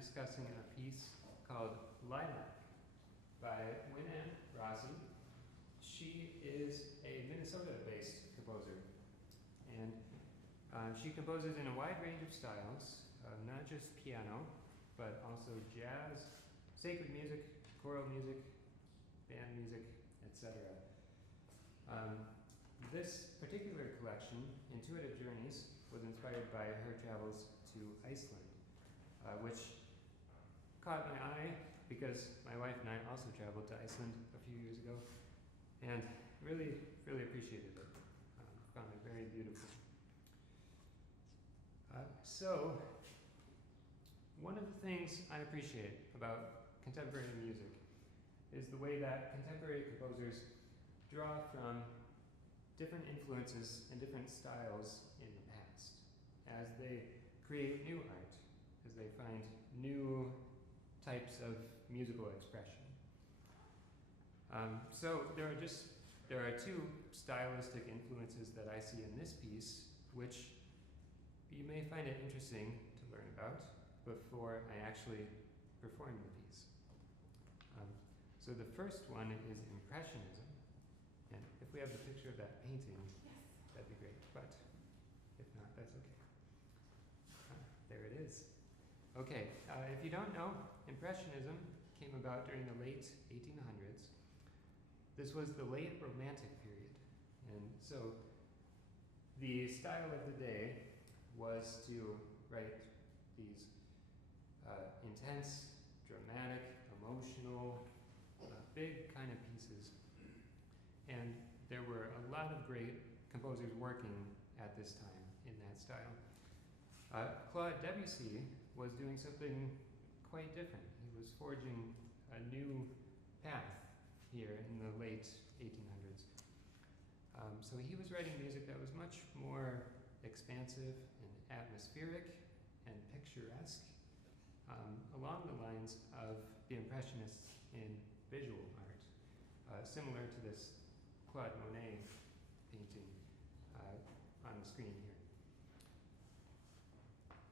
discussing a piece called Lilac by Wynn and Rossi. She is a Minnesota-based composer, and she composes in a wide range of styles, not just piano, but also jazz, sacred music, choral music, band music, etc. This particular collection, Intuitive Journeys, was inspired by her travels to Iceland, which caught my eye because my wife and I also traveled to Iceland a few years ago and really, really appreciated it. Found it very beautiful. So, one of the things I appreciate about contemporary music is the way that contemporary composers draw from different influences and different styles in the past as they create new art, as they find new types of musical expression. So there are two stylistic influences that I see in this piece, which you may find it interesting to learn about before I actually perform the piece. So the first one is Impressionism. And if we have the picture of that painting, yes, that'd be great. But if not, that's okay. There it is. Okay, if you don't know, Impressionism came about during the late 1800s. This was the late Romantic period. And so the style of the day was to write these intense, dramatic, emotional, big kind of pieces. And there were a lot of great composers working at this time in that style. Claude Debussy was doing something quite different. He was forging a new path here in the late 1800s. So he was writing music that was much more expansive and atmospheric and picturesque, along the lines of the Impressionists in visual art, similar to this Claude Monet painting on the screen here.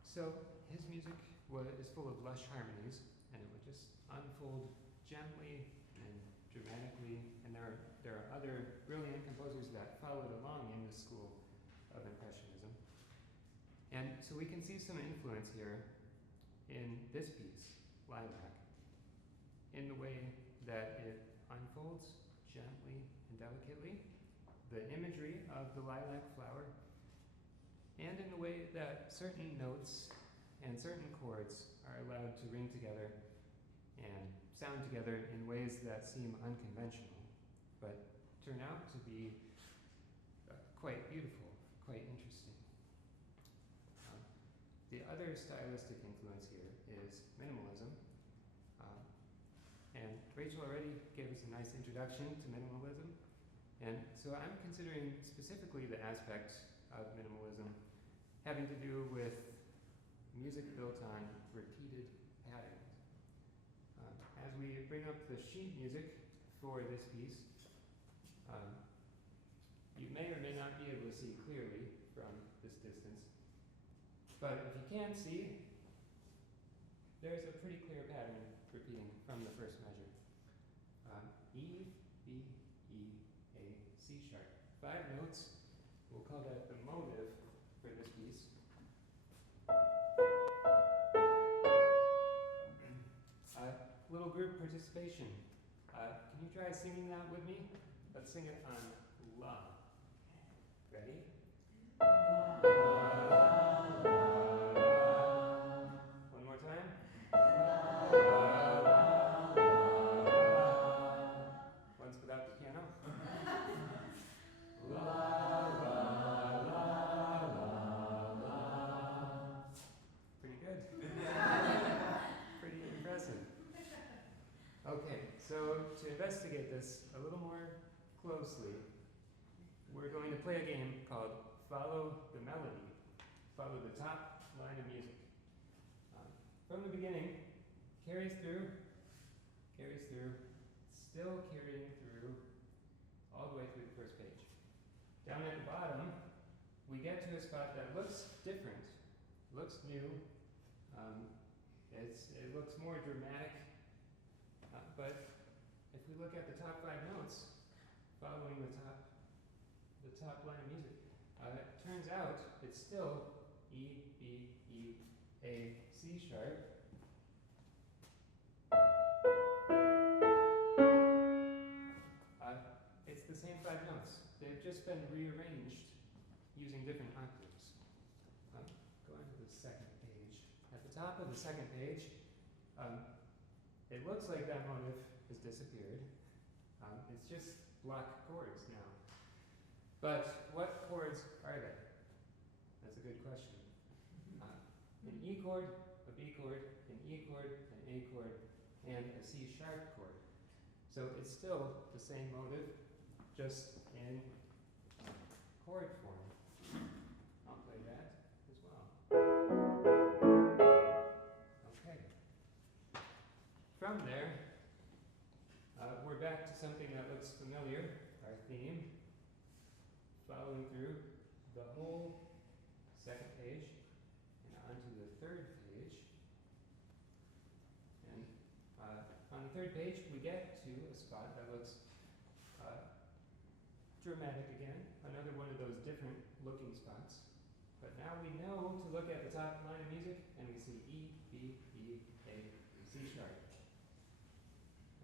So his music is full of lush harmonies, and it would just unfold gently and dramatically, and there are other brilliant composers that followed along in the school of Impressionism. And so we can see some influence here in this piece, Lilac, in the way that it unfolds gently and delicately, the imagery of the lilac flower, and in the way that certain notes and certain chords are allowed to ring together and sound together in ways that seem unconventional, but turn out to be quite beautiful, quite interesting. The other stylistic influence here is minimalism. And Rachel already gave us a nice introduction to minimalism. And so I'm considering specifically the aspect of minimalism having to do with music built on repeated patterns. As we bring up the sheet music for this piece, you may or may not be able to see clearly from this distance, but if you can see, there's a pretty clear pattern repeating from the first measure. E, B, E, A, C sharp. 5 notes. We'll call that the motive for this piece. Little group participation. Can you try singing that with me? Let's sing it on La. Ready? One more time. Once without the piano. La, la, la, la, la. Pretty good. Pretty impressive. Okay, so to investigate this a little more closely, we're going to play a game called Follow the Melody. Follow the top line of music. From the beginning, carries through, still carrying through, all the way through the first page. Down at the bottom, we get to a spot that looks different, looks new. It looks more dramatic, but if we look at the top 5 notes following the top line of music, it turns out it's still E, B, E, A, C sharp. It's the same 5 notes. They've just been rearranged using different octaves. Go on to the second page. At the top of the second page, it looks like that motive has disappeared. It's just block chords now. But what chords are they? That's a good question. An E chord, a B chord, an E chord, an A chord, and a C sharp chord. So it's still the same motive, just in chord form. I'll play that as well. Okay. From there, we're back to something that looks familiar, our theme, following through the whole second page and onto the third page. And on the third page, we get to a spot that looks dramatic again, another one of those different looking spots. But now we know to look at the top line of music, and we see E, B, E, A, C sharp.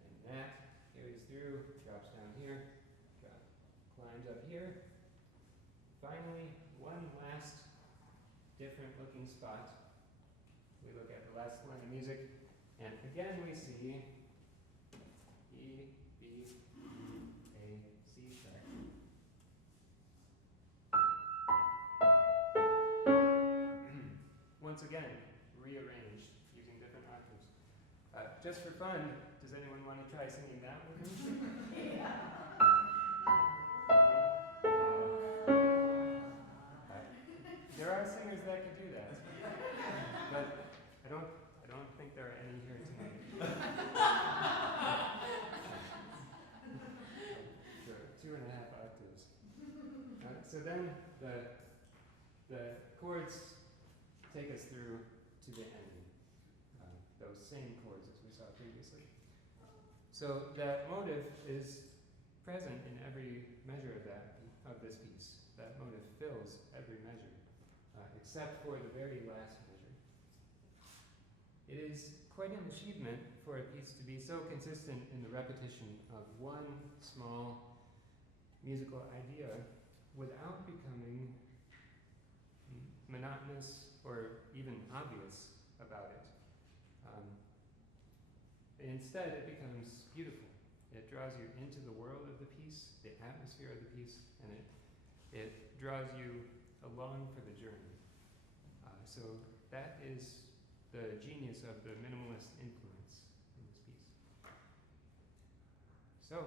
And that carries through, drops down here, climbs up here. Finally, one last different looking spot. We look at the last line of music, and again we see E, B, A, C sharp. Once again, rearranged using different octaves. Just for fun, does anyone want to try singing that with me? There are singers that could do that, but I don't think there are any here tonight. Sure, 2.5 octaves. So then the chords take us through to the ending. Those same chords as we saw previously. So that motive is present in every measure of this piece. That motive fills every measure, except for the very last measure. It is quite an achievement for a piece to be so consistent in the repetition of one small musical idea without becoming monotonous or even obvious about it. Instead, it becomes beautiful. It draws you into the world of the piece, the atmosphere of the piece, and it draws you along for the journey. So that is the genius of the minimalist influence in this piece. So,